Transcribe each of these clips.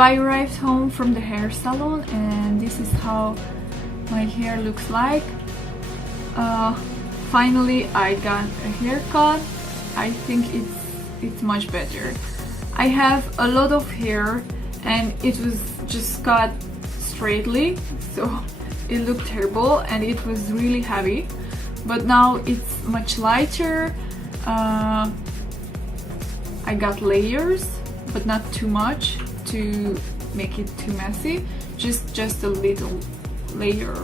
I arrived home from the hair salon and this is how my hair looks like. Finally I got a haircut. I think it's much better. I have a lot of hair and it was just cut straightly, so it looked terrible and it was really heavy, but now it's much lighter. I got layers, but not too much to make it too messy, just a little layer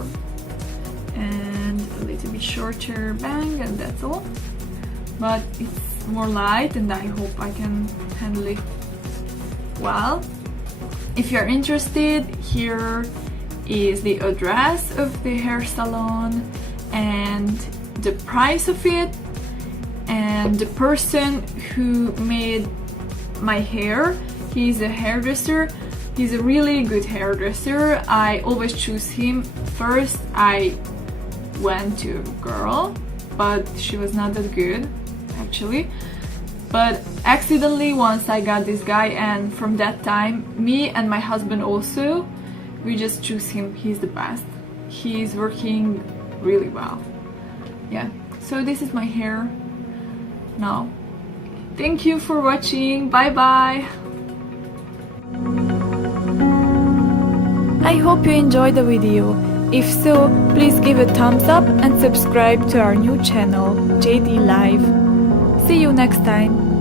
and a little bit shorter bang, and that's all. But it's more light and I hope I can handle it well. If you're interested, here is the address of the hair salon and the price of it, and the person who made my hair. He's a hairdresser. He's a really good hairdresser. I always choose him. First I went to a girl, but she was not that good actually. But accidentally once I got this guy, and from that time me and my husband also, we just choose him. He's the best. He's working really well. Yeah, so this is my hair now. Thank you for watching. Bye bye. I hope you enjoyed the video. If so, please give a thumbs up and subscribe to our new channel, JD Live. See you next time.